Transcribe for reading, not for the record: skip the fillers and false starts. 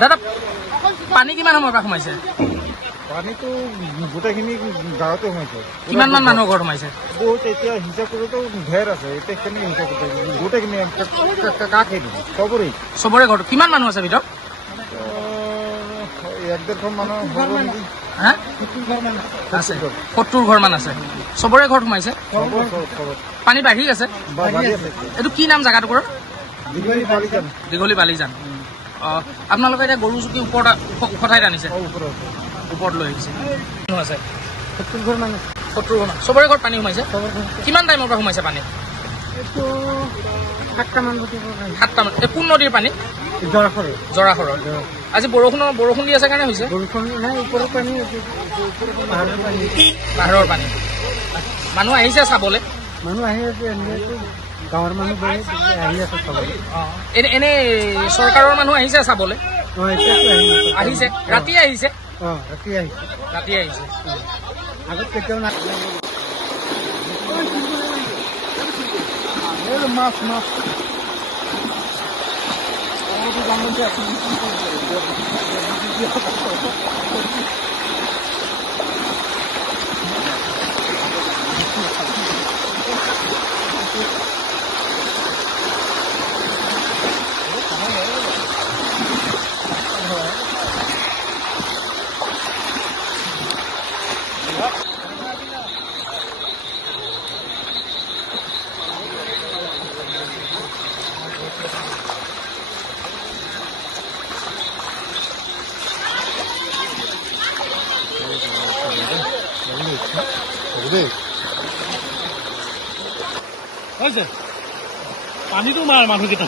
দাদা পানী কিমান সময়ৰ পৰা সোমাইছে? পানীটো গোটেইখিনি গাঁৱতে সোমাইছে। কিমান মান মানুহৰ ঘৰত সোমাইছে? বহুত, এতিয়া হিচাপ কৰোঁতো ঢেৰ আছে। এতিয়া কেনেকৈ হিচাপ কৰিছে? গোটেইখিনি কাক দিব? চবৰে ঘৰত কিমান মানুহ আছে ভিতৰত? 1-1.5 মানুহ হ'ব নেকি? হা? 70 ঘৰ মান আছে। চবৰে ঘৰত সোমাইছে? পানী বাঢ়ি আছে। এইটো কি নাম জেগাটুকুৰৰ? দীঘলী বালিজান। আপোনালোকে এতিয়া গৰু চুকি ওপৰত ওখ ঠাইত আনিছে? ওপৰত লৈ আহিছে। আছে 70 ঘৰ মান। 70 ঘৰ মান। চবৰে ঘৰত পানী সোমাইছে? কিমান টাইমৰ পৰা সোমাইছে পানী? 7টামান। 7টামান। কোন নদীৰ পানী? জৰাখৰৰ। আজি বৰষুণ দি আছে কাৰণে হৈছে? পাহাৰৰ পানী। মানুহ আহিছে চাবলৈ? মানুহ আহি আছে, গাঁৱৰ মানুহ আহি আছে চাবলৈ। এনে চৰকাৰৰ মানুহ আহিছে চাবলৈ? আহিছে। ৰাতি আহিছে? ৰাতি আহিছে। আগত কেতিয়াও না মাছ মাছ পানীটো মাৰ মানুহকেইটা